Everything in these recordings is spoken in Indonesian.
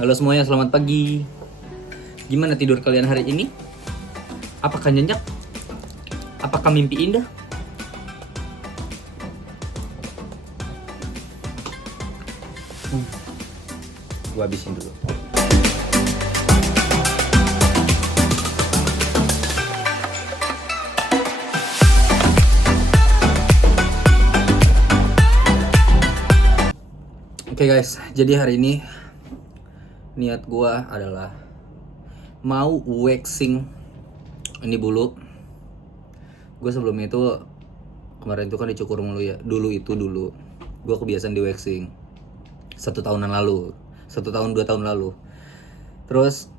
Halo semuanya, selamat pagi. Gimana tidur kalian hari ini? Apakah nyenyak? Apakah mimpi indah? Gua habisin dulu. Oke guys, jadi hari ini niat gua adalah mau waxing ini bulu. Gue sebelumnya itu kemarin itu kan dicukur mulu ya. Dulu gue kebiasaan di waxing 1 tahunan lalu, 2 tahun lalu. Terus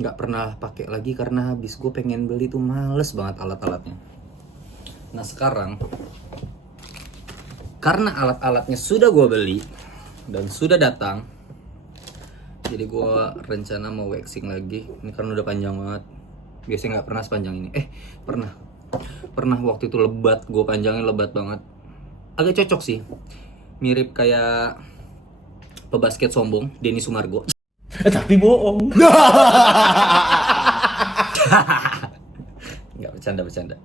nggak pernah pakai lagi karena habis gue pengen beli tuh males banget alat-alatnya. Nah sekarang karena alat-alatnya sudah gue beli dan sudah datang, jadi gue rencana mau waxing lagi. Ini kan udah panjang banget. Biasanya nggak pernah sepanjang ini. Pernah waktu itu lebat, gue panjangin lebat banget. Agak cocok sih, mirip kayak pebasket sombong Denny Sumargo. Tapi bohong. Nggak, bercanda.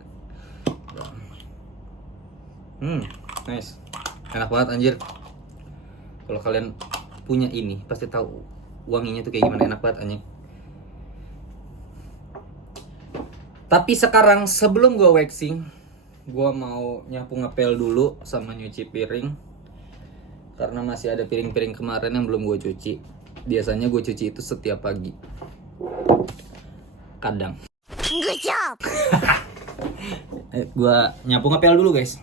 Nice, enak banget anjir. Kalau kalian punya ini pasti tahu wanginya tuh kayak gimana, enak banget anjing. Tapi sekarang sebelum gue waxing, gue mau nyapu ngepel dulu sama nyuci piring. Karena masih ada piring-piring kemarin yang belum gue cuci. Biasanya gue cuci itu setiap pagi. Kadang. Good job. Gue nyapu ngepel dulu guys.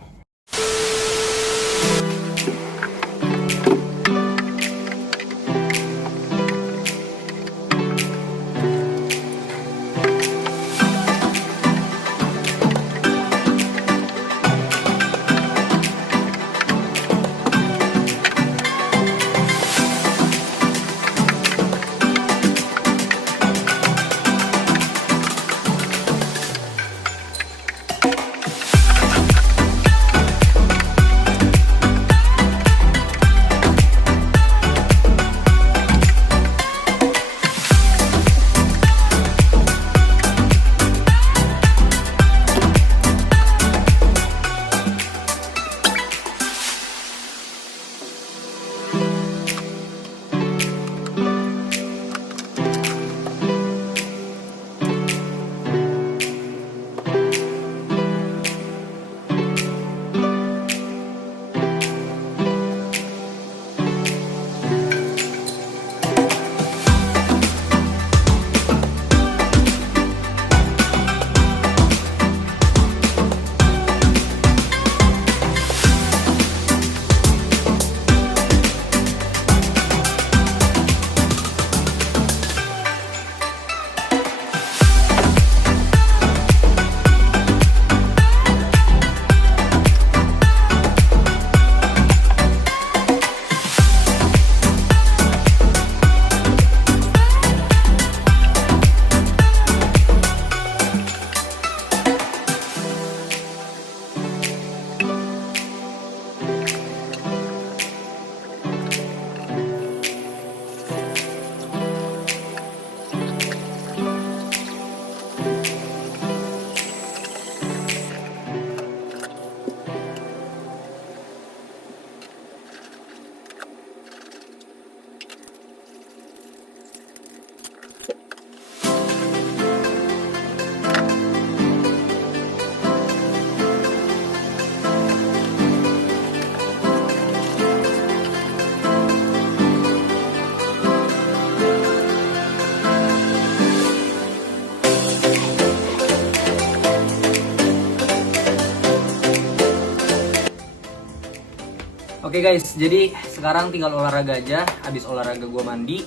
Oke guys, jadi sekarang tinggal olahraga aja. Habis olahraga gue mandi.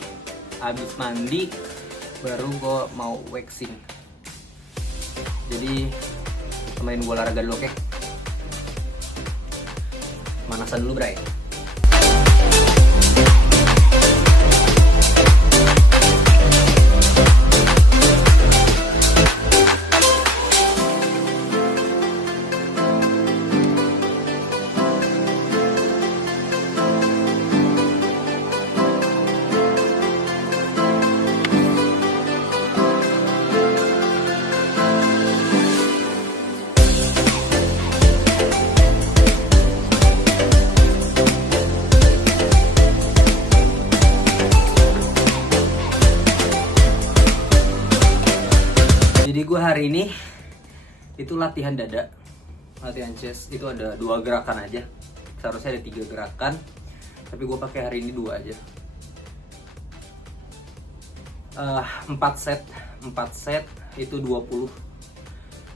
Habis mandi baru gue mau waxing. Jadi temenin gue olahraga dulu, oke? Manasan dulu, Bray. gue hari ini itu latihan dada, latihan chest. Itu ada 2 gerakan aja. Seharusnya ada 3 gerakan, tapi gue pakai hari ini 2 aja. 4 set itu 20.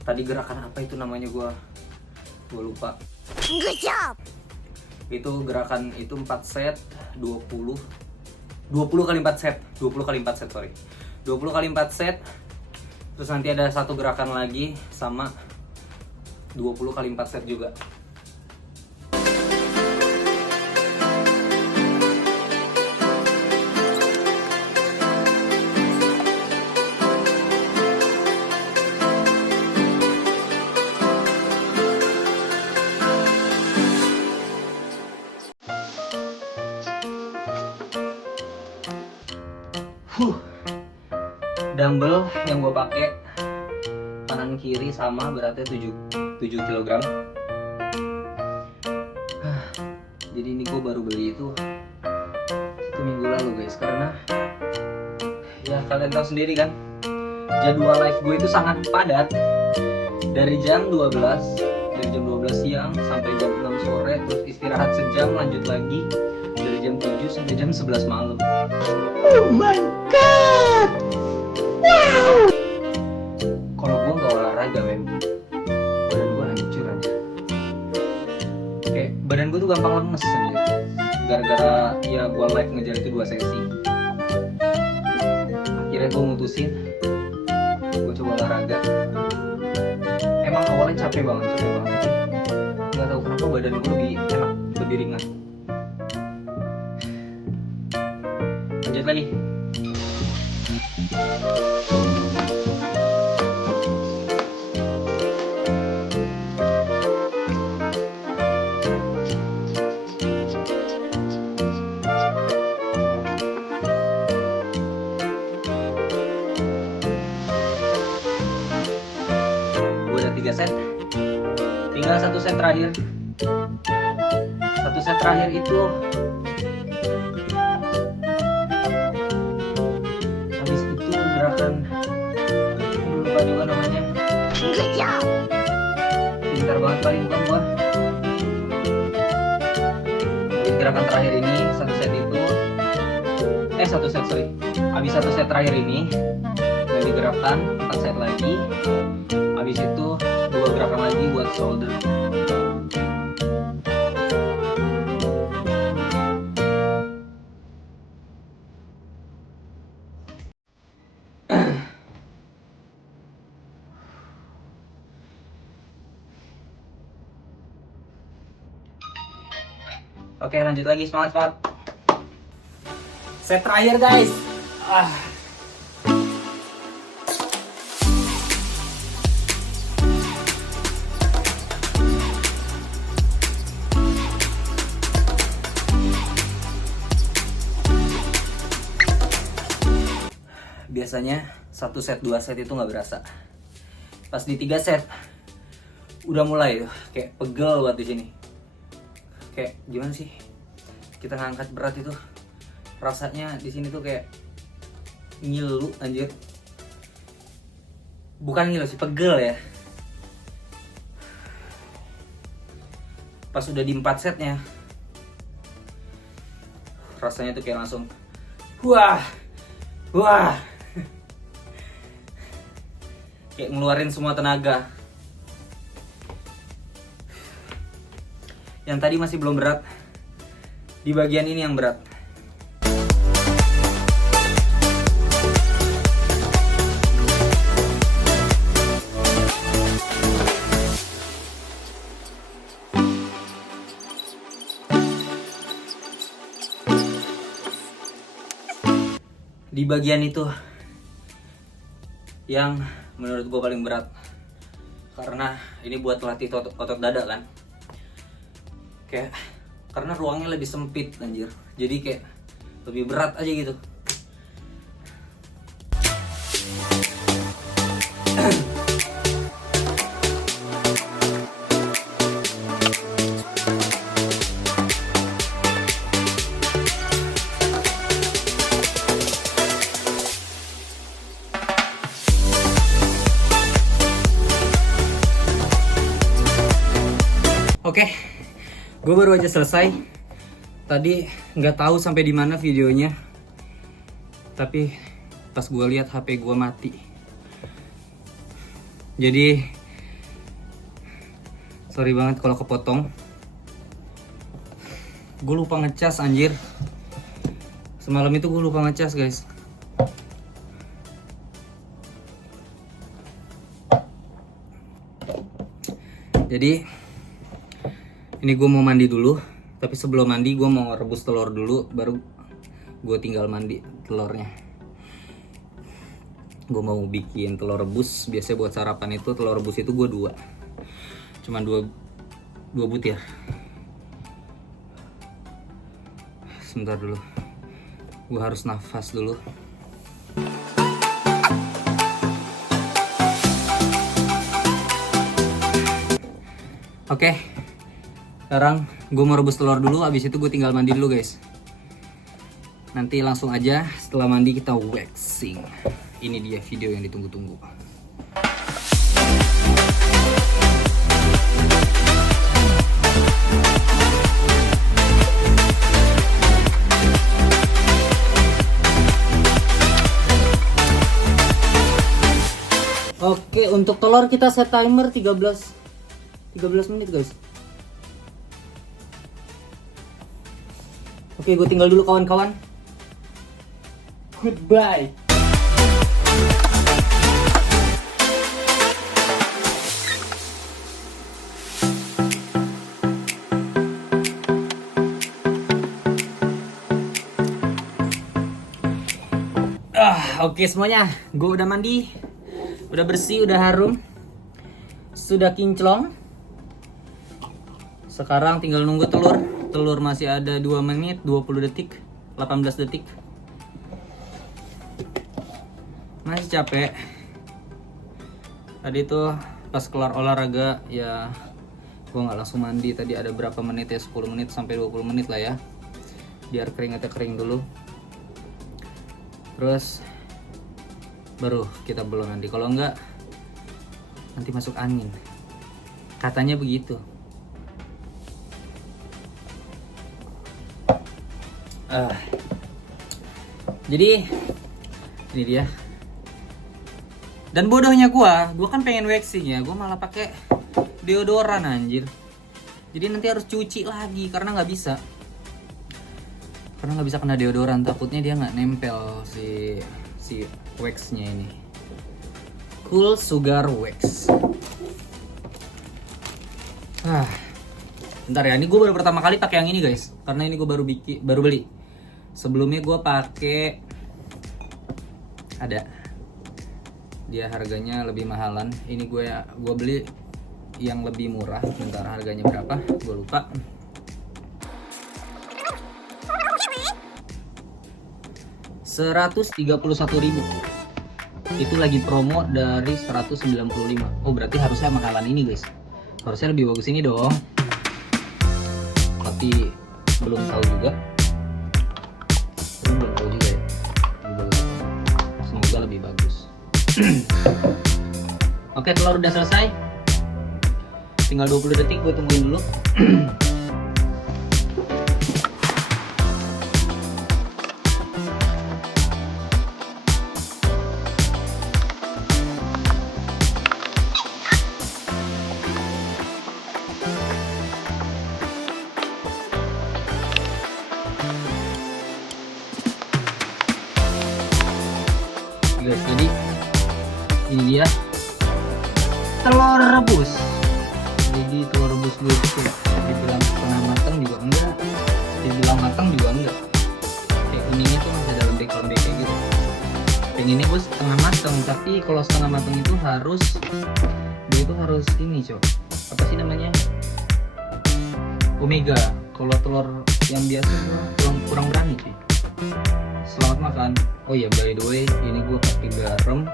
Tadi gerakan apa itu namanya gue lupa. Good job. Itu gerakan itu 4 set 20 kali 4 set 20 kali 4 set, sorry. 20 kali 4 set. Terus nanti ada satu gerakan lagi sama 20 kali 4 set juga. Dumbbell yang gue pakai kanan kiri sama beratnya 7 kg. Jadi ini gue baru beli itu 1 minggu lalu guys, karena ya kalian tahu sendiri kan, jadwal live gue itu sangat padat. Dari jam 12 siang sampai jam 6 sore, terus istirahat sejam, lanjut lagi dari jam 7 sampai jam 11 malam. Oh my god. Wow. Kalau gue nggak olahraga, men, badan gue hancur aja. Kayak badan gue tuh gampang lemes aja. Gara-gara ya gue live ngejar itu 2 sesi. Akhirnya gue mutusin, gue coba olahraga. Emang awalnya capek banget. Nggak tahu kenapa badan gue lebih enak, lebih ringan. Lanjut lagi. Udah 3 set, tinggal 1 set terakhir. 1 set terakhir itu habis itu gerakan lupa juga namanya. Good job. Pintar banget paling bukan gua. Habis gerakan terakhir ini 1 set itu 1 set, sorry. Habis 1 set terakhir ini dari gerakan 4 set lagi. Habis itu 2 gerakan lagi buat shoulder. Oke, lanjut lagi, semangat. Set terakhir guys. Biasanya 1 set 2 set itu nggak berasa. Pas di 3 set udah mulai tuh kayak pegel buat di sini. Kayak gimana sih kita ngangkat berat itu, rasanya di sini tuh kayak ngilu anjir. Bukan ngilu sih, pegel ya. Pas udah di 4 setnya rasanya tuh kayak langsung wah kayak ngeluarin semua tenaga. Yang tadi masih belum berat, di bagian ini yang berat. Di bagian itu yang menurut gue paling berat, karena ini buat latih otot dada kan. Kayak karena ruangnya lebih sempit anjir, jadi kayak lebih berat aja gitu. Gue baru aja selesai. Tadi nggak tahu sampai di mana videonya. Tapi pas gue lihat HP gue mati. Jadi sorry banget kalau kepotong. Gue lupa ngecas anjir. Semalam itu gue lupa ngecas guys. Jadi ini gue mau mandi dulu. Tapi sebelum mandi gue mau rebus telur dulu. Baru gue tinggal mandi telurnya. Gue mau bikin telur rebus. Biasanya buat sarapan itu telur rebus itu gue 2. Cuman 2 butir. Sebentar dulu. Gue harus nafas dulu. Oke. Sekarang gue mau rebus telur dulu. Abis itu gue tinggal mandi dulu guys. Nanti langsung aja setelah mandi kita waxing. Ini dia video yang ditunggu-tunggu. Oke, untuk telur kita set timer 13 menit guys. Oke, gue tinggal dulu kawan-kawan. Goodbye. Oke semuanya, gue udah mandi, udah bersih, udah harum, sudah kinclong. Sekarang tinggal nunggu telur. Telur masih ada 2 menit 20 detik, 18 detik. Masih capek. Tadi tuh pas kelar olahraga ya gue nggak langsung mandi. Tadi ada berapa menit ya, 10 menit sampai 20 menit lah ya, biar keringatnya kering dulu. Terus baru kita belum mandi. Kalau enggak nanti masuk angin. Katanya begitu. Jadi ini dia. Dan bodohnya gua kan pengen waxing ya, gua malah pakai deodoran anjir. Jadi nanti harus cuci lagi karena nggak bisa. Karena nggak bisa kena deodoran, takutnya dia nggak nempel si waxnya ini. Cool Sugar Wax. Bentar ya, ini gue baru pertama kali pakai yang ini guys, karena ini gue baru beli. Sebelumnya gue pakai ada, dia harganya lebih mahalan. Ini gue beli yang lebih murah. Bentar, harganya berapa? Gue lupa. Rp131.000. Itu lagi promo dari 195. Oh berarti harusnya mahalan ini guys. Harusnya lebih bagus ini dong. Tapi belum tahu juga. Ya. Semoga lebih bagus. Oke, telur udah selesai. Tinggal 20 detik, gue tungguin dulu. Guys, jadi ini dia telur rebus. Jadi telur rebus gue itu dibilang setengah matang juga enggak, dibilang matang juga enggak. Kayak kuningnya tuh masih ada lembek-lembek kayak gitu. Yang ini gue setengah matang, tapi kalau setengah matang itu harus ini coba, apa sih namanya, omega. Kalau telur yang biasa gue kurang berani sih. Selamat makan. Oh iya, by the way, ini gue pakai garam,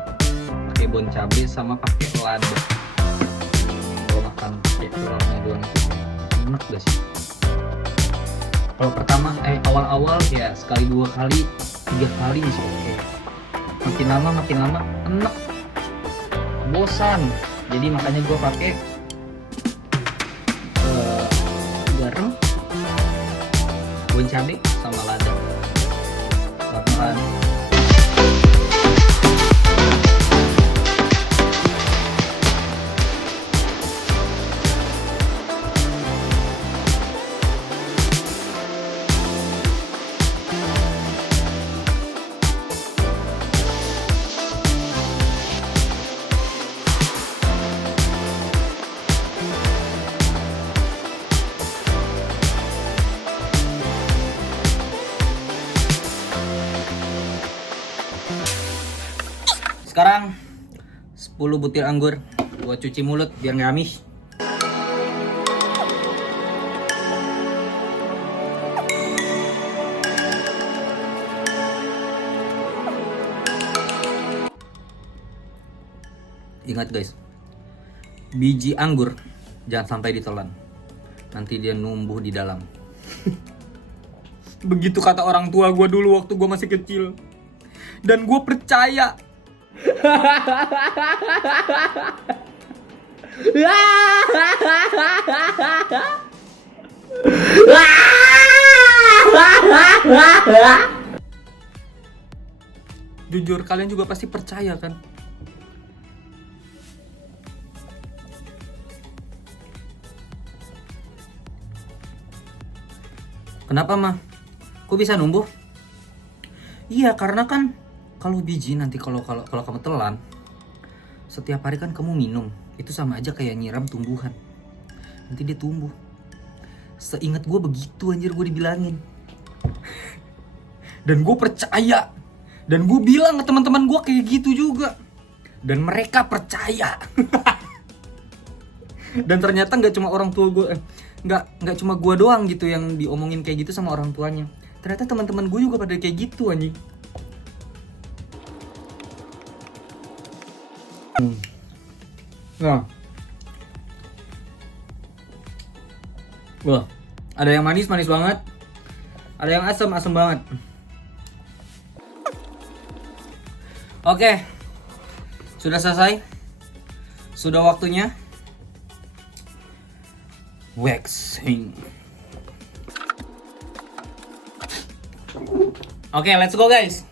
pakai bon cabe, sama pakai lada. Kalau makan pakai telurnya doang itu enak gak sih? Kalau pertama awal-awal ya sekali 2 kali 3 kali masih oke. Makin lama enak, bosan. Jadi makanya gue pakai garam, daun cabai sama lada. Bakaran. Sekarang 10 butir anggur gua cuci mulut biar nggak amis. Ingat guys, biji anggur jangan sampai ditelan, nanti dia numbuh di dalam. Begitu kata orang tua gua dulu waktu gua masih kecil, dan gua percaya. Jujur kalian juga pasti percaya kan? Kenapa mah? Kok bisa numbuh? Iya karena kan kalau biji nanti kalau kamu telan, setiap hari kan kamu minum, itu sama aja kayak nyiram tumbuhan. Nanti dia tumbuh. Seingat gue begitu anjir, gue dibilangin. Dan gue percaya. Dan gue bilang ke teman-teman gue kayak gitu juga. Dan mereka percaya. Dan ternyata nggak cuma orang tua gue, nggak cuma gue doang gitu yang diomongin kayak gitu sama orang tuanya. Ternyata teman-teman gue juga pada kayak gitu anjing. Nah. Wah, ada yang manis banget. Ada yang asam banget. Oke. Sudah selesai. Sudah waktunya waxing. Oke, let's go guys.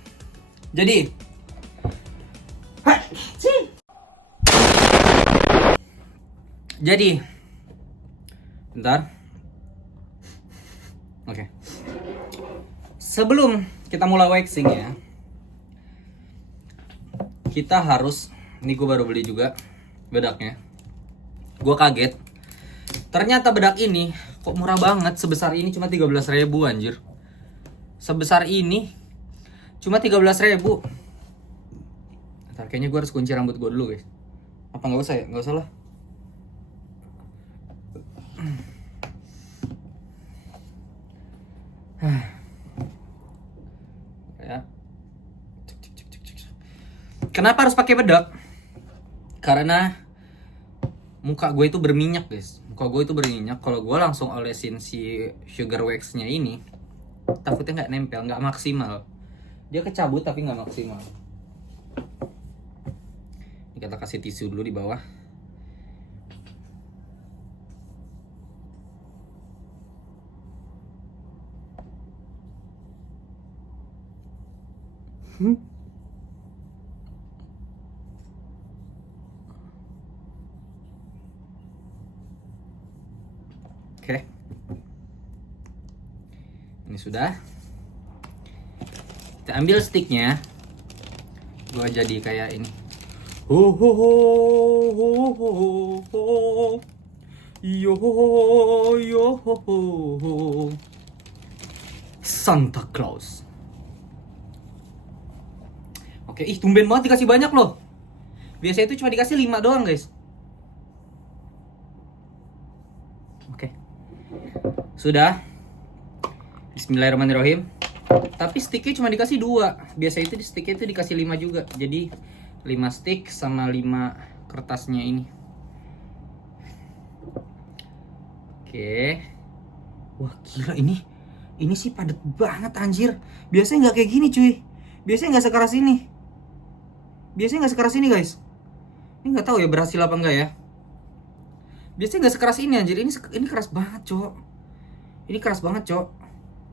Jadi bentar. Oke. Sebelum kita mulai waxing ya, kita harus, ini gue baru beli juga bedaknya. Gue kaget. Ternyata bedak ini kok murah banget, sebesar ini cuma 13.000 anjir. Sebesar ini cuma 13.000. Ntar kayaknya gue harus kunci rambut gue dulu guys. Apa nggak usah ya? Nggak usah lah. Ya. Kenapa harus pakai bedak? Karena muka gue itu berminyak guys. Muka gue itu berminyak. Kalau gue langsung olesin si sugar wax-nya ini, takutnya nggak nempel, nggak maksimal. Dia kecabut tapi nggak maksimal. Ini kita kasih tisu dulu di bawah. Oke. Ini sudah. Kita ambil sticknya. Gua jadi kayak ini. Ho ho ho ho ho ho. Yo yo ho ho ho. Santa Claus. Oke, tumben banget dikasih banyak loh. Biasanya itu cuma dikasih 5 doang, guys. Oke. Sudah. Bismillahirrahmanirrahim. Tapi sticknya cuma dikasih 2. Biasanya itu sticknya itu dikasih 5 juga. Jadi 5 stick sama 5 kertasnya ini. Oke. Wah, gila ini. Ini sih padat banget anjir. Biasanya nggak kayak gini, cuy. Biasanya nggak sekeras ini. Biasanya nggak sekeras ini guys. Ini nggak tahu ya berhasil apa enggak ya. Biasanya nggak sekeras ini anjir. Ini keras banget cok. Ini keras banget cok.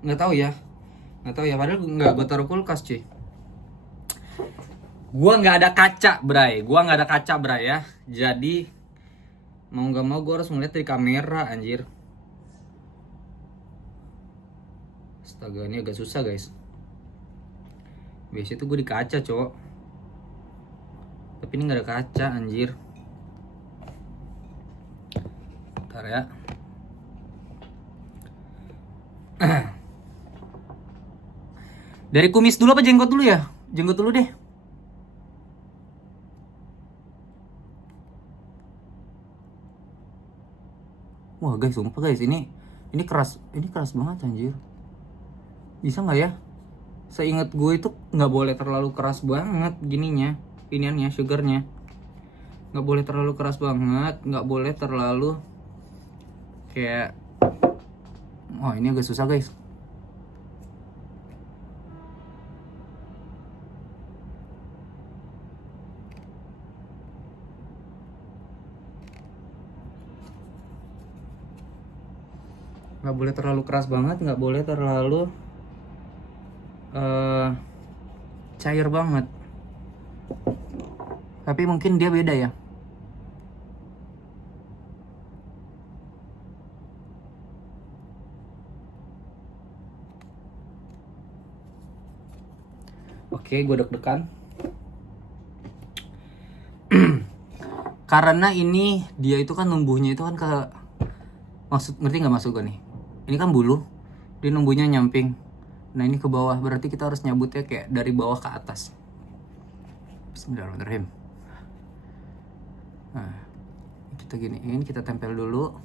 nggak tahu ya, padahal nggak gue taruh kulkas cuy. Gua nggak ada kaca bray ya, jadi mau nggak mau gue harus ngeliat dari kamera anjir. Astaga, ini agak susah guys. Biasanya tuh gue di kaca cowok, tapi ini nggak ada kaca anjir. Bentar ya. Dari kumis dulu apa jenggot dulu ya? Jenggot dulu deh. Wah guys, sumpah guys, ini keras banget anjir. Bisa nggak ya? Seingat gue itu nggak boleh terlalu keras banget gininya, iniannya, sugarnya. Nggak boleh terlalu keras banget, nggak boleh terlalu kayak. Wah ini agak susah guys. Nggak boleh terlalu keras banget, nggak boleh terlalu cair banget. Tapi mungkin dia beda ya. Oke, gue deg-degan. Karena ini dia itu kan numbuhnya itu kan ke, ngerti nggak maksud gue nih? Ini kan bulu, dia numbuhnya nyamping. Nah ini ke bawah, berarti kita harus nyabutnya kayak dari bawah ke atas. Bismillahirrahmanirrahim. Nah, kita giniin, kita tempel dulu,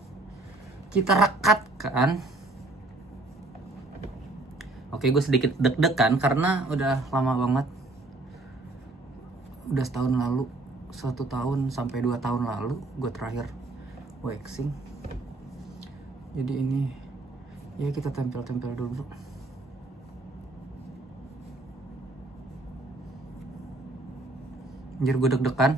kita rekatkan. Oke, gue sedikit deg-degan karena udah lama banget. Udah setahun lalu, 1 tahun sampai 2 tahun lalu gue terakhir waxing. Jadi ini ya kita tempel-tempel dulu. Anjir gue deg-degan.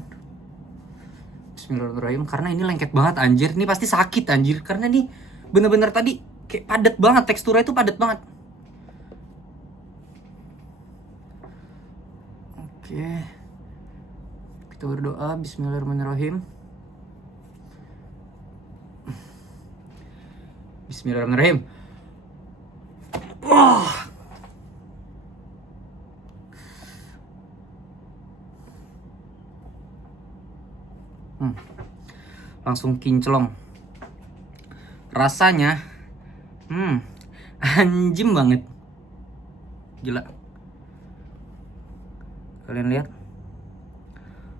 Bismillahirrahmanirrahim. Karena ini lengket banget anjir. Ini pasti sakit anjir. Karena ini bener-bener tadi kayak padat banget. Teksturnya itu padat banget. Oke. Kita berdoa. Bismillahirrahmanirrahim. Bismillahirrahmanirrahim. Wah. Langsung kinclong. Rasanya anjim banget. Gila. Kalian lihat?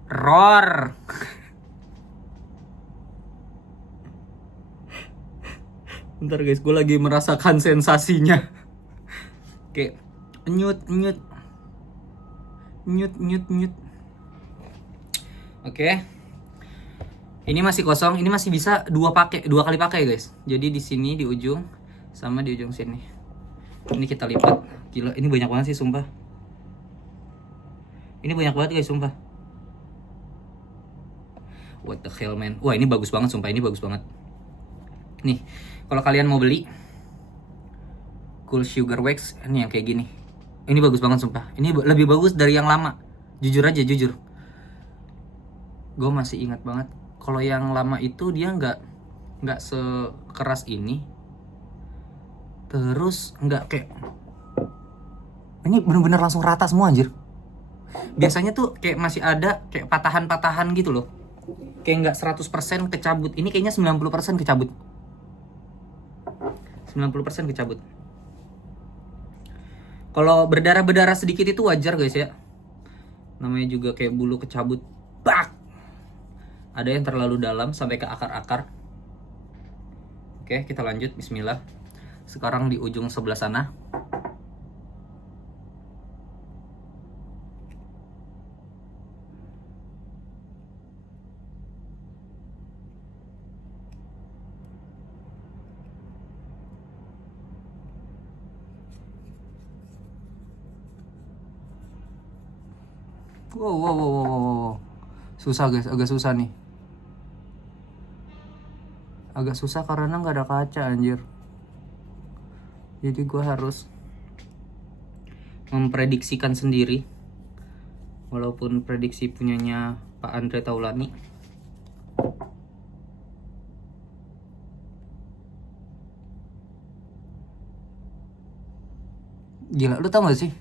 Roar. Bentar guys, gue lagi merasakan sensasinya. Kayak nyut. Oke. Ini masih kosong, ini masih bisa 2 kali pakai guys. Jadi di sini di ujung sama di ujung sini. Ini kita lipat. Gila, ini banyak banget sih sumpah. Ini banyak banget guys sumpah. What the hell man. Wah, ini bagus banget sumpah, ini bagus banget. Nih, kalau kalian mau beli Cool Sugar Wax, ini yang kayak gini. Ini bagus banget sumpah. Ini lebih bagus dari yang lama. Jujur aja, jujur. Gue masih ingat banget. Kalau yang lama itu dia nggak sekeras ini. Terus nggak kayak, ini bener-bener langsung rata semua anjir. Biasanya tuh kayak masih ada kayak patahan-patahan gitu loh. Kayak nggak 100% kecabut. Ini kayaknya 90% kecabut. 90% kecabut. Kalau berdarah-berdarah sedikit itu wajar guys ya. Namanya juga kayak bulu kecabut. Bak! Ada yang terlalu dalam sampai ke akar-akar. Oke, kita lanjut. Bismillah. Sekarang di ujung sebelah sana. Wow. Susah guys, agak susah nih. Agak susah karena nggak ada kaca anjir. Jadi gue harus memprediksikan sendiri, walaupun prediksi punyanya Pak Andre Taulani. Gila, lu tau gak sih?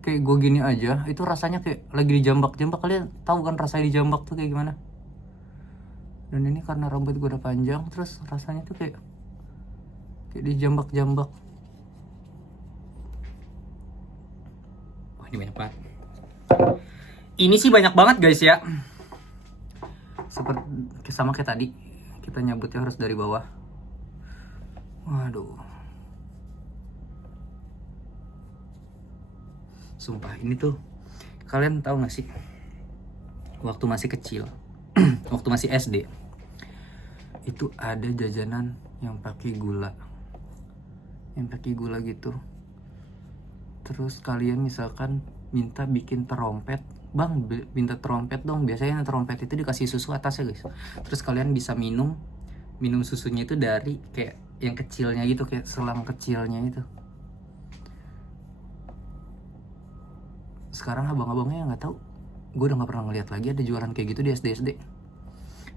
Kayak gue gini aja, itu rasanya kayak lagi dijambak-jambak. Kalian tahu kan rasanya dijambak tuh kayak gimana? Dan ini karena rambut gue udah panjang, terus rasanya tuh kayak dijambak-jambak. Wah, ini banyak banget. Ini sih banyak banget guys ya. Seperti sama kayak tadi, kita nyabutnya harus dari bawah. Waduh. Sumpah, ini tuh kalian tahu gak sih, waktu masih kecil, waktu masih SD, itu ada jajanan yang pakai gula, gitu. Terus kalian misalkan minta bikin terompet, bang minta terompet dong. Biasanya terompet itu dikasih susu atasnya guys. Terus kalian bisa minum susunya itu dari kayak yang kecilnya gitu, kayak selang kecilnya itu. Sekarang abang-abangnya nggak tahu, gue udah nggak pernah ngeliat lagi ada jualan kayak gitu di SD.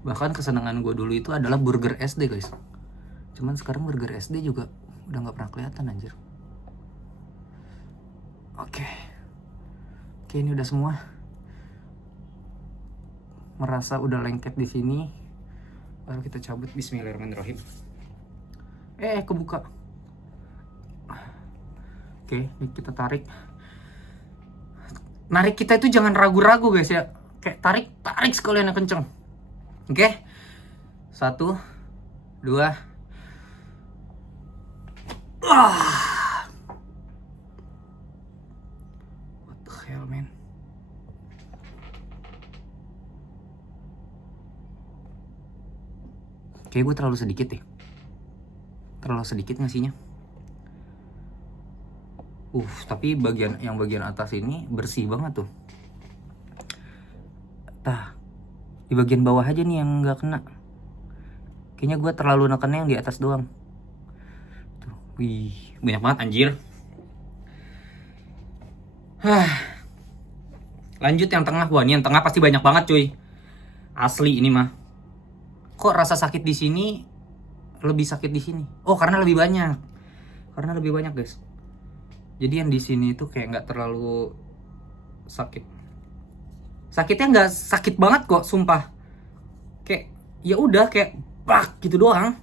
Bahkan kesenangan gue dulu itu adalah burger SD guys. Cuman sekarang burger SD juga udah nggak pernah kelihatan anjir. Oke, ini udah semua. Merasa udah lengket di sini. Baru kita cabut. Bismillahirrahmanirrahim. Kebuka. Oke, ini kita tarik. Narik kita itu jangan ragu-ragu guys ya. Kayak tarik sekalian yang kenceng. Oke. 1, 2. What the hell man. Kayak gue terlalu sedikit deh. Terlalu sedikit ngasihnya. Tapi bagian atas ini bersih banget tuh. Tah, di bagian bawah aja nih yang nggak kena. Kayaknya gue terlalu nekannya yang di atas doang. Tuh, wih, banyak banget anjir. Lanjut yang tengah. Wah, ini yang tengah pasti banyak banget cuy. Asli ini mah. Kok rasa sakit di sini lebih sakit di sini? Oh, karena lebih banyak. Guys. Jadi yang di sini itu kayak nggak terlalu sakit. Sakitnya nggak sakit banget kok, sumpah. Kayak ya udah kayak bak gitu doang.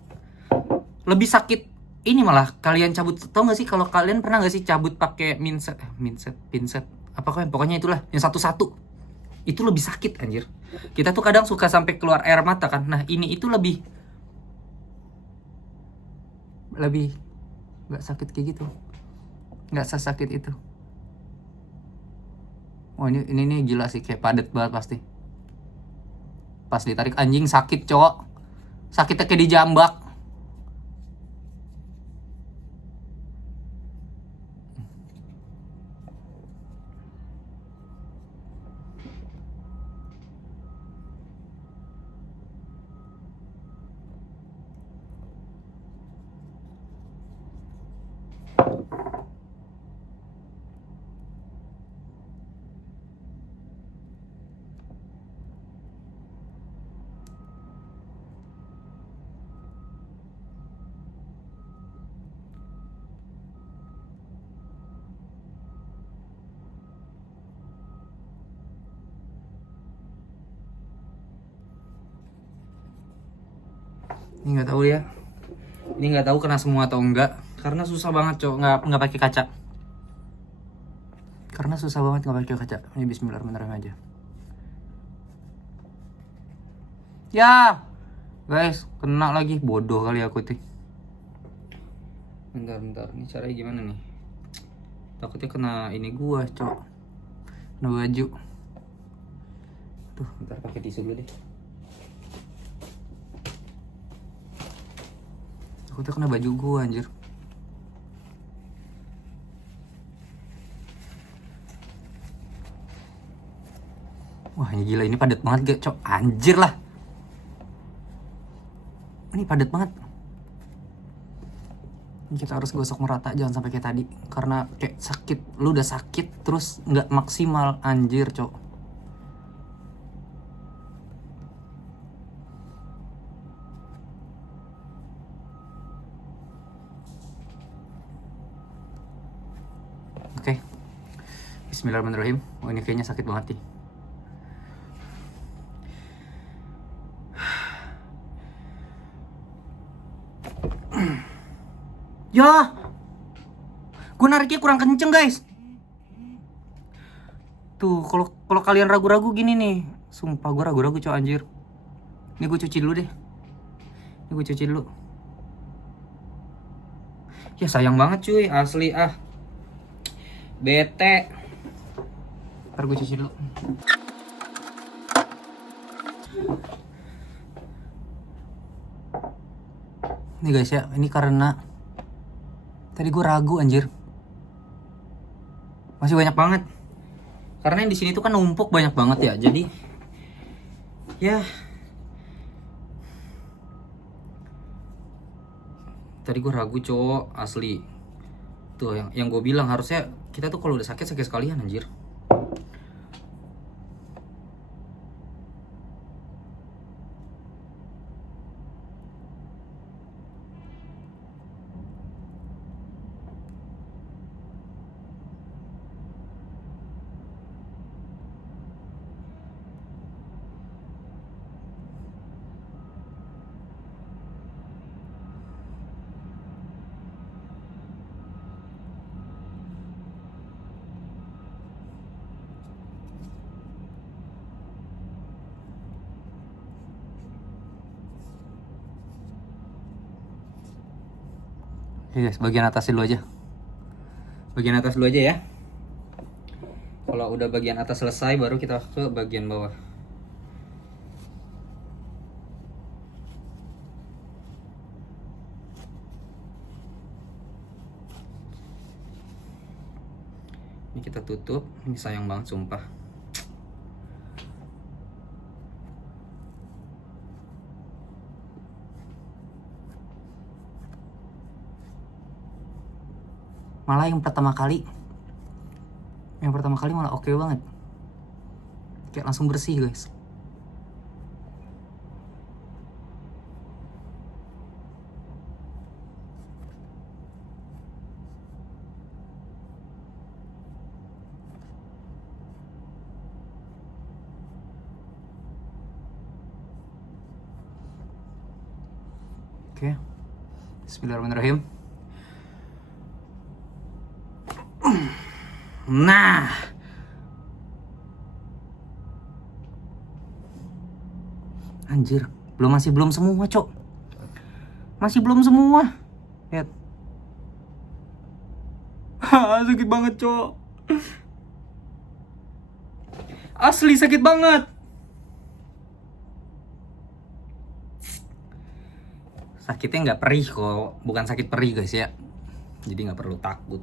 Lebih sakit ini malah kalian cabut. Tahu nggak sih kalau kalian pernah nggak sih cabut pakai pinset? Pokoknya itulah yang satu-satu. Itu lebih sakit anjir. Kita tuh kadang suka sampai keluar air mata kan. Nah ini itu lebih nggak sakit kayak gitu. Nggak sesakit itu. Oh ini gila sih, kayak padet banget pasti. Pas ditarik anjing sakit cowok. Sakitnya kayak dijambak. Ini nggak tahu ya. Ini nggak tahu kena semua atau enggak. Karena susah banget cowok nggak pakai kaca. Nggak pakai kaca. Ini bismillahirrahmanirrahim aja. Ya, guys, kena lagi. Bodoh kali aku tuh. Bentar. Ini caranya gimana nih? Takutnya kena ini gua, cowok. Kena baju. Tuh, bentar pakai tisu dulu deh. Aku tuh kena baju gua anjir. Wah ini gila, ini padat banget gak cok. Anjir lah. Ini padat banget. Kita harus gosok merata, jangan sampai kayak tadi. Karena kayak sakit, lu udah sakit terus nggak maksimal, anjir cok. Oke. Bismillahirrahmanirrahim. Oh ini kayaknya sakit banget nih. Ya, gue nariknya kurang kenceng guys. Tuh, kalau kalian ragu-ragu gini nih, sumpah gue ragu-ragu cowok anjir. Ini gue cuci dulu deh. Ini gue cuci dulu. Ya sayang banget cuy, asli ah. Bete. Ntar gue cuci dulu. Nih guys ya, ini karena tadi gue ragu anjir. Masih banyak banget. Karena yang di sini tuh kan numpuk banyak banget ya. Jadi ya tadi gue ragu cowok asli. Tuh yang gue bilang harusnya kita tuh kalau udah sakit sekalian anjir. Oke guys, bagian atas dulu aja. Bagian atas dulu aja ya. Kalau udah bagian atas selesai, baru kita ke bagian bawah. Ini kita tutup. Ini sayang banget sumpah. Malah yang pertama kali malah oke banget. Kayak langsung bersih guys. Oke. Bismillahirrahmanirrahim. Nah, anjir, masih belum semua cok, masih belum semua, lihat, sakit banget cok, asli sakit banget, sakitnya nggak perih kok, bukan sakit perih guys ya, jadi nggak perlu takut.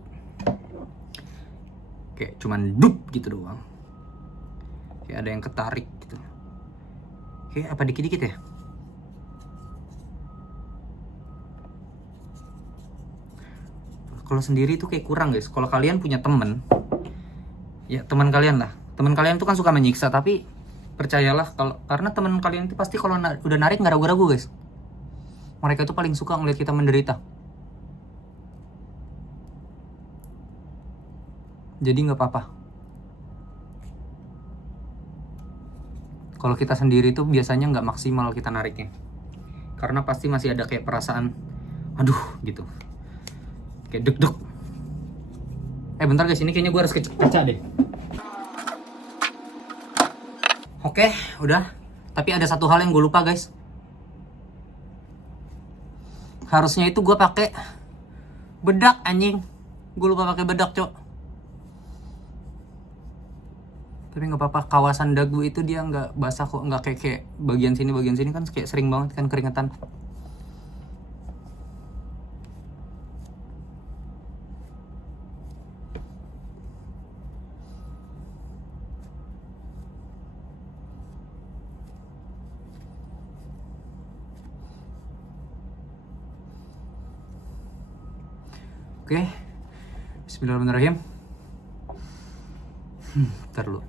Kayak cuman dup gitu doang. Kayak ada yang ketarik gitu. Kayak apa dikit-dikit ya? Kalau sendiri tuh kayak kurang guys. Kalau kalian punya temen, ya teman kalian lah. Teman kalian tuh kan suka menyiksa, tapi percayalah karena teman kalian itu pasti kalau udah narik nggak ragu-ragu guys. Mereka tuh paling suka ngeliat kita menderita. Jadi nggak apa-apa. Kalau kita sendiri tuh biasanya nggak maksimal kita nariknya, karena pasti masih ada kayak perasaan, aduh gitu, kayak deg-deg. Bentar guys, ini kayaknya gue harus kaca deh. Oke, udah. Tapi ada satu hal yang gue lupa guys. Harusnya itu gue pakai bedak anjing. Gue lupa pakai bedak cok. Tapi nggak apa-apa, kawasan dagu itu dia nggak basah kok, nggak kayak bagian sini kan kayak sering banget kan keringetan. Oke. Bismillahirrahmanirrahim. Ntar dulu.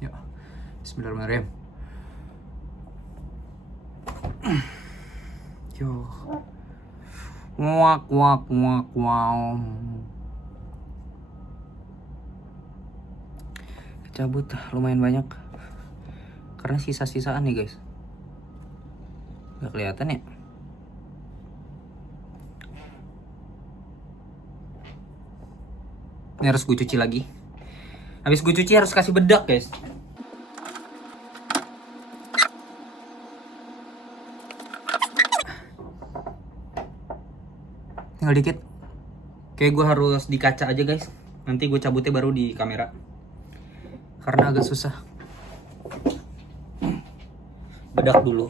Yuk. Bismillahirrahmanirrahim. Yo. Wak wak wak wow. Cabut lumayan banyak. Karena sisa-sisaan nih guys. Gak kelihatan ya? Ini harus gue cuci lagi. Habis gue cuci harus kasih bedak guys. Tinggal dikit. Kayak gue harus di kaca aja guys. Nanti gue cabutnya baru di kamera. Karena agak susah. Bedak dulu.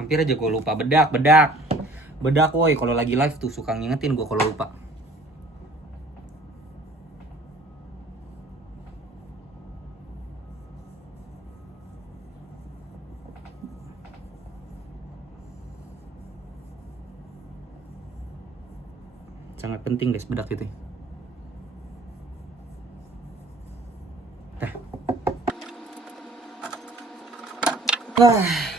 Hampir aja gue lupa. Bedak. Bedak woi. Kalau lagi live tuh suka ngingetin gue kalau lupa. Sangat penting guys bedak itu. Nah.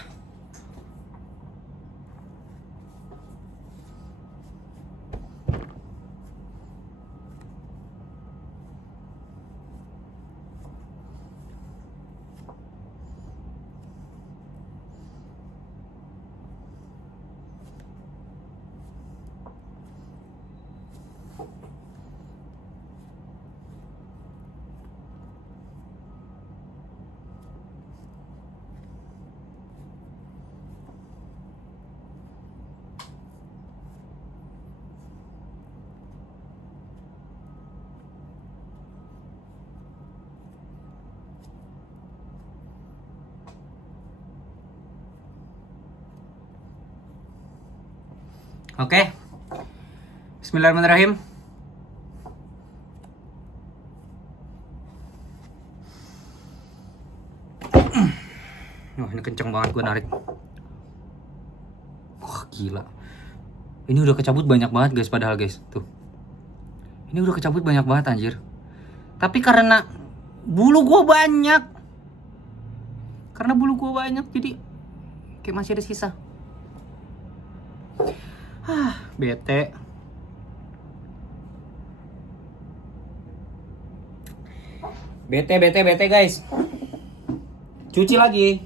Oke. Bismillahirrahmanirrahim. Wah, ini kenceng banget gue narik. Wah, gila. Ini udah kecabut banyak banget guys padahal guys. Tuh. Ini udah kecabut banyak banget anjir. Tapi karena bulu gue banyak. Jadi kayak masih ada sisa. Bete. Bete guys. Cuci lagi.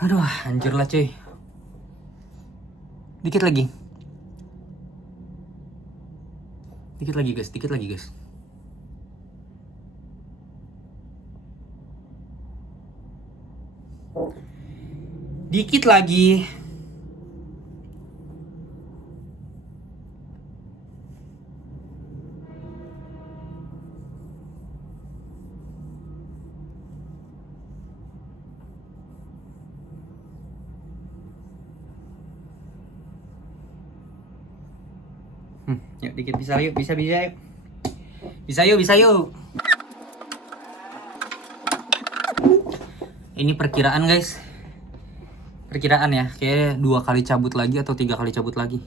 Aduh, anjir lah cuy. Dikit lagi guys. Dikit lagi. Yuk dikit bisa yuk. Bisa yuk. Ini perkiraan guys. Perkiraan ya, kayak 2 kali cabut lagi atau 3 kali cabut lagi.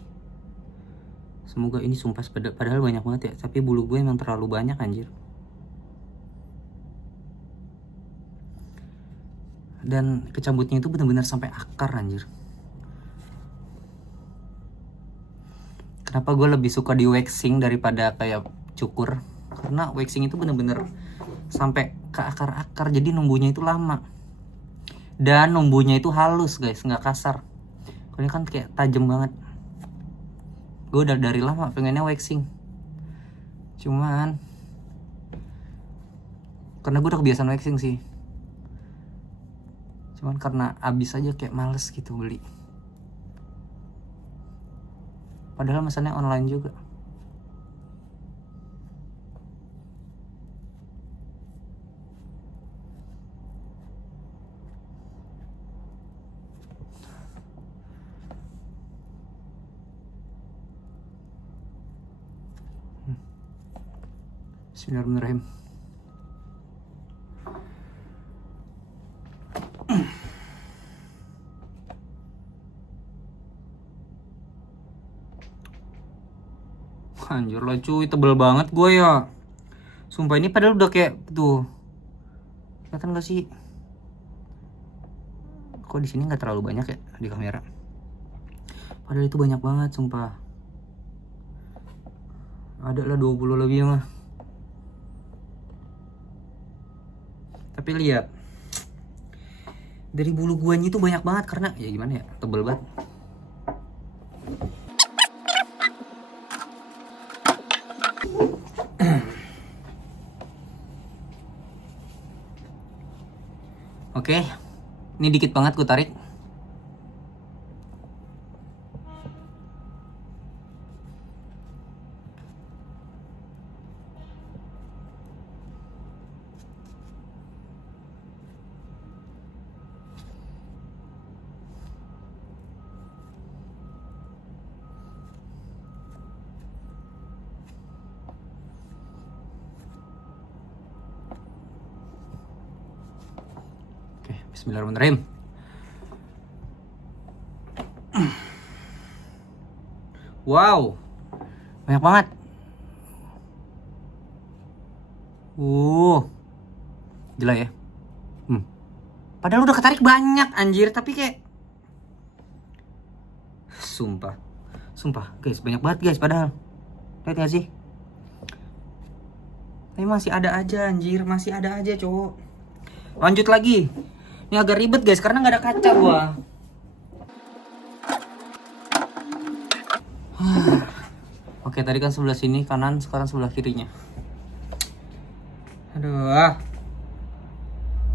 Semoga ini sumpah padahal banyak banget ya, tapi bulu gue emang terlalu banyak anjir. Dan kecabutnya itu benar-benar sampai akar anjir. Kenapa gue lebih suka di waxing daripada kayak cukur? Karena waxing itu benar-benar sampai ke akar-akar, jadi numbuhnya itu lama. Dan numbuhnya itu halus guys, nggak kasar. Kalau ini kan kayak tajam banget. Gue udah dari lama pengennya waxing. Cuman karena gue udah kebiasaan waxing sih. Cuman karena abis aja kayak males gitu beli. Padahal mesennya online juga. Bismillahirrahmanirrahim. Anjir lah cuy, tebel banget gue ya. Sumpah ini padahal udah kayak tuh. Kelihatan gak sih? Kok di sini nggak terlalu banyak ya di kamera? Padahal itu banyak banget sumpah. Ada lah 20 lebih mah. Tapi lihat. Dari bulu guanya itu banyak banget karena ya gimana ya? Tebel banget. Oke, ini dikit banget gue tarik. Oke, bismillahirrahmanirrahim. Wow, banyak banget. Gila ya. Padahal udah ketarik banyak anjir, tapi kayak sumpah guys, banyak banget guys padahal. Lihat gak sih? Tapi masih ada aja anjir, masih ada aja cowok. Lanjut lagi. Ini agak ribet guys karena nggak ada kaca gua. Oke, tadi kan sebelah sini kanan, sekarang sebelah kirinya. Aduh,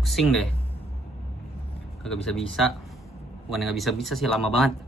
pusing deh. Kagak bisa-bisa. Bukan nggak bisa-bisa sih, lama banget.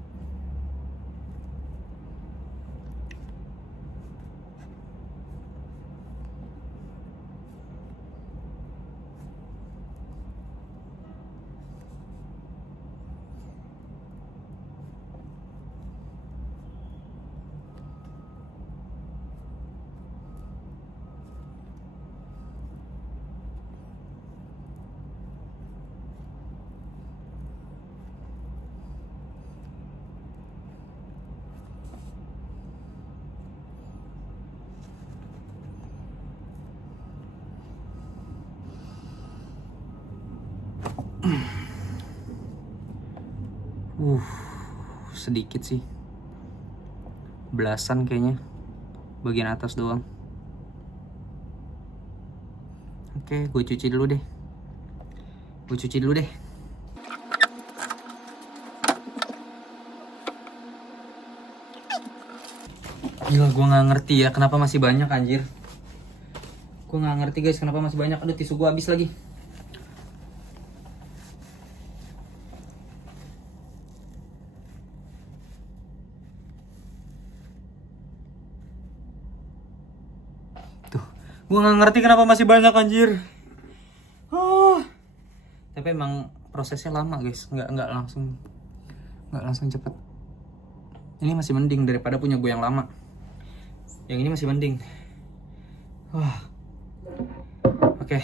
Sedikit sih, belasan kayaknya, bagian atas doang. Oke, gue cuci dulu deh. Gila, gue nggak ngerti ya kenapa masih banyak anjir. Gue nggak ngerti guys kenapa masih banyak. Aduh, tisu gue habis lagi. Gue nggak ngerti kenapa masih banyak anjir. Tapi emang prosesnya lama guys, nggak langsung cepet. Ini masih mending daripada punya gue yang lama. Yang ini masih mending. Oke.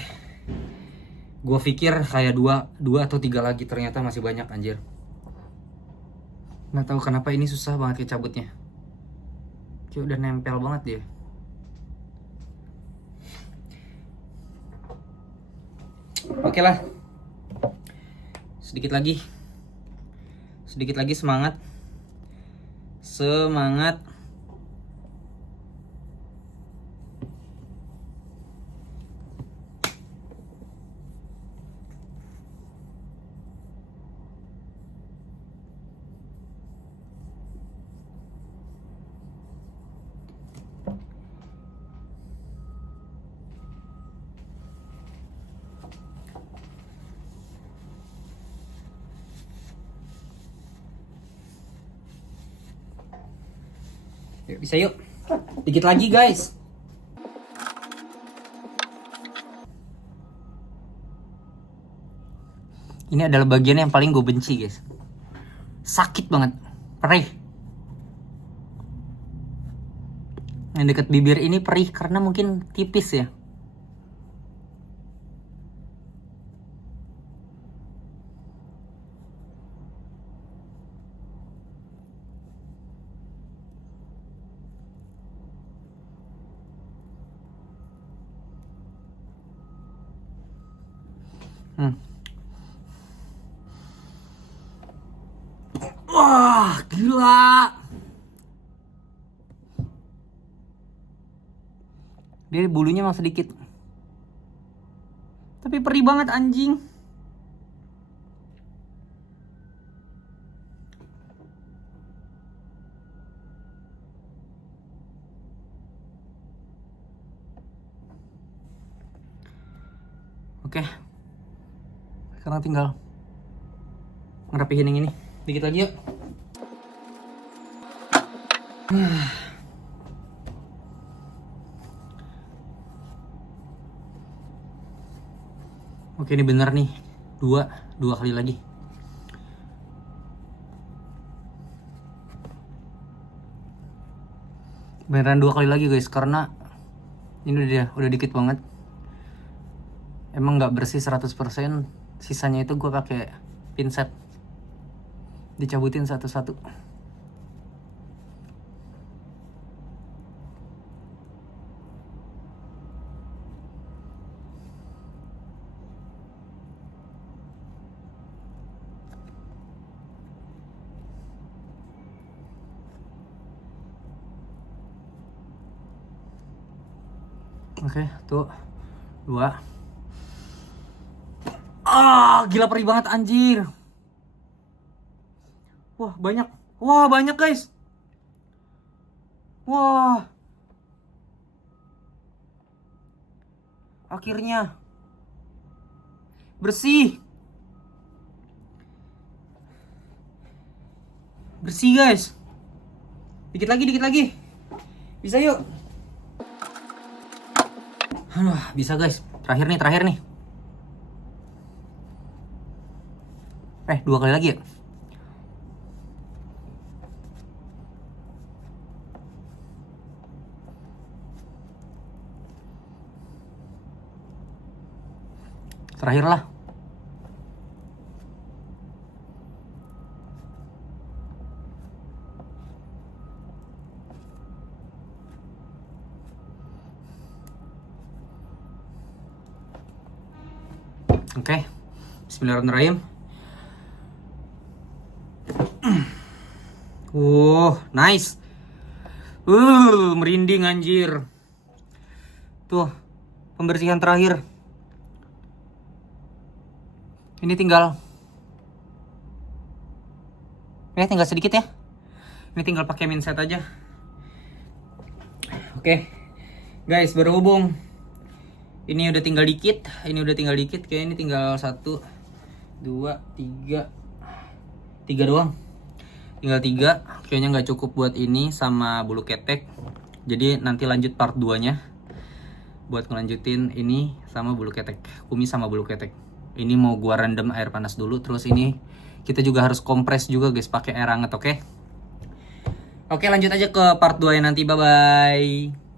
Gue pikir kayak dua atau 3 lagi, ternyata masih banyak anjir. Nggak tahu kenapa ini susah banget cabutnya. Kayak udah nempel banget dia. Oke lah. Sedikit lagi semangat. Yuk, bisa yuk. Dikit lagi guys. Ini adalah bagian yang paling gue benci guys. Sakit banget, perih. Yang dekat bibir ini perih karena mungkin tipis ya. Gila. Dia bulunya emang sedikit. Tapi perih banget anjing. Oke. Sekarang tinggal ngerapihin yang ini. Dikit lagi yuk. Oke, ini bener nih. Dua kali lagi. Beneran 2 kali lagi guys, karena ini udah dikit banget. Emang nggak bersih 100%. Sisanya itu gue pakai pinset. Dicabutin satu-satu. Oke, tuh 2. Gila perih banget anjir. Wah, banyak. Wah, banyak guys. Wah. Akhirnya bersih. Bersih guys. Dikit lagi. Bisa yuk. Aduh, bisa guys. Terakhir nih. 2 kali lagi ya. Terakhir lah. Oke. Bismillahirrahmanirrahim. Nice. Merinding anjir. Tuh, pembersihan terakhir. Ini tinggal sedikit ya. Ini tinggal pakai minset aja. Oke. Guys, berhubung ini udah tinggal dikit. Kayak ini tinggal 1 2 3 doang. Tinggal 3. Kayaknya nggak cukup buat ini sama bulu ketek. Jadi nanti lanjut part 2-nya buat ngelanjutin ini sama bulu ketek, kumis sama bulu ketek. Ini mau gua rendam air panas dulu, terus ini kita juga harus kompres juga guys pakai air hangat, oke? Oke, lanjut aja ke part 2 ya nanti. Bye bye.